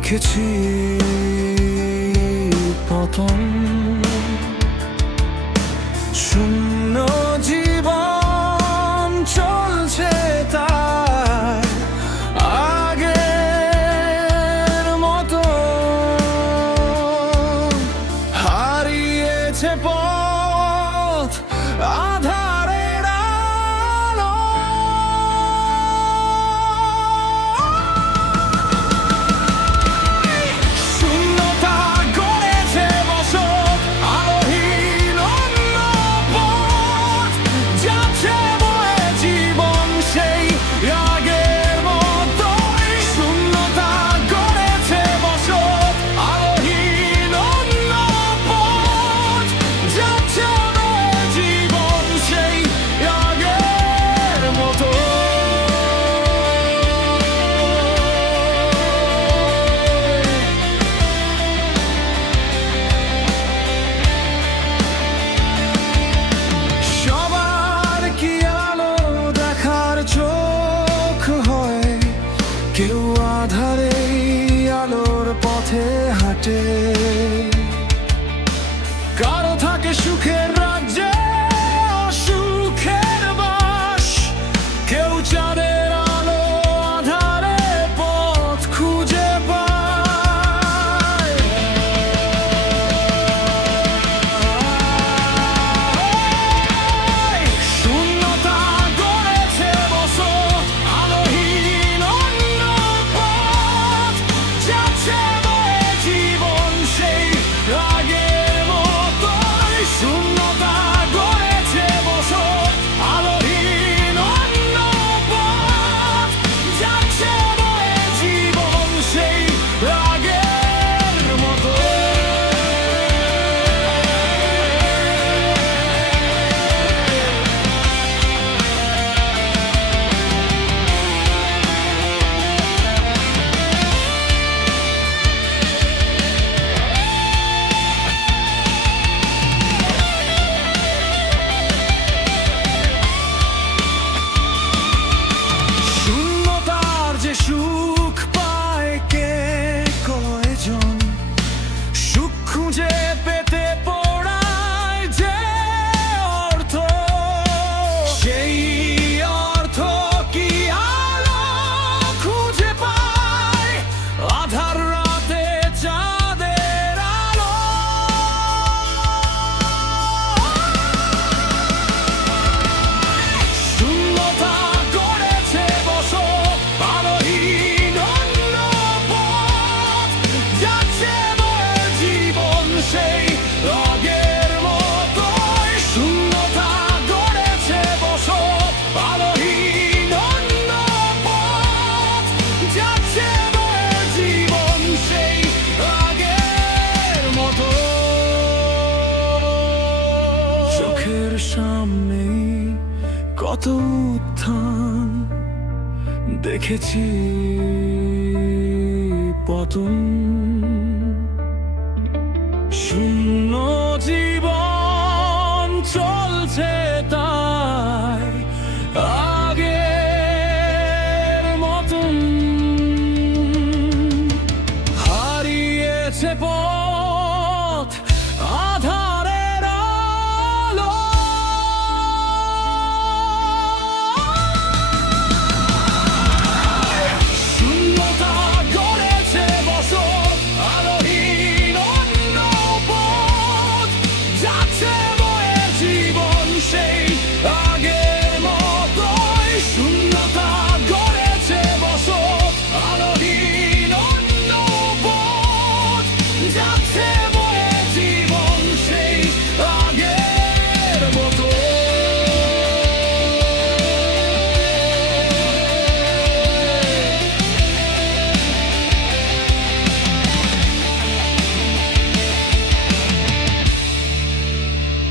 দেখেছি পতন, শূন্য জীবন চলছে তাই আগের মতো, হারিয়েছে পথ আধারের আলো। শূন্যতা গড়েছে বসত, আলোহীন অন্য পথ, যাচ্ছে বয়ে জীবন সেই আগের মতোই। শূন্যতা গড়েছে বসত, আলোহীন অন্য পথ, যাচ্ছে বয়ে জীবন সেই আগের মতো। সবার কি আলো দেখার চোখ হয়, কেউ আধারে আলোর পথে হাঁটে, কারো থাকে সুখের রাজ্যে অসুখের বাস, কেউ চাঁদের আলো আধারে পথ খুঁজে পায়। শূন্যতা গড়েছে বসত, আলোহীন অন্য পথ, যাচ্ছে বয়ে জীবন সেই আগের মতোই। শূন্যতা গড়েছে বসত, আলোহীন অন্য পথ, যাচ্ছে বয়ে জীবন সেই আগের মতো। শূন্যতার যে সুখ পায় কে কয়জন, সুখ খুঁজে পেতে পড়ায় যে অর্থ, সেই অর্থ কি আলো খুঁজে পায় আধার রাতে চাঁদের আলো। শূন্যতা গড়েছে বসত, আলোহীন অন্য পথ, যাচ্ছে বয়ে জীবন সেই আগের মতোই। শূন্যতা গড়েছে বসত, আলোহীন অন্য পথ, যাচ্ছে বয়ে জীবন সেই আগের মতো। চোখের সামনেই কত উত্থান, দেখেছি পতন, শূন্য জীবন চলছে তাই আগের মতন, হারিয়েছে পথ